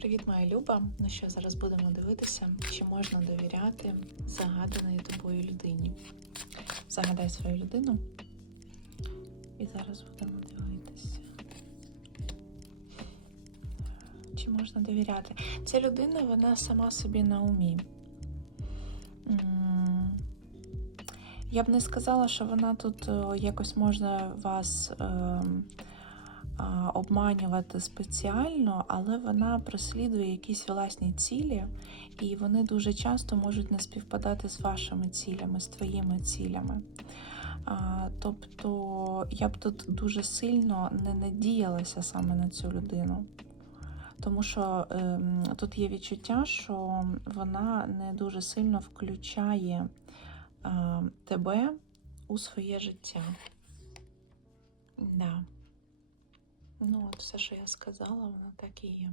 Привіт, моя Люба. Ну що, зараз будемо дивитися, чи можна довіряти загаданої тобою людині. Загадай свою людину. І зараз будемо дивитися. Чи можна довіряти? Ця людина, вона сама собі на умі. Я б не сказала, що вона тут е, якось можна вас. а, обманювати спеціально, але вона преслідує якісь власні цілі, і вони дуже часто можуть не співпадати з вашими цілями, з твоїми цілями. А, Тобто я б тут дуже сильно не надіялася саме на цю людину. Тому що ем, тут є відчуття, що вона не дуже сильно включає е, тебе у своє життя. Ну, от все, що я сказала, воно так і є.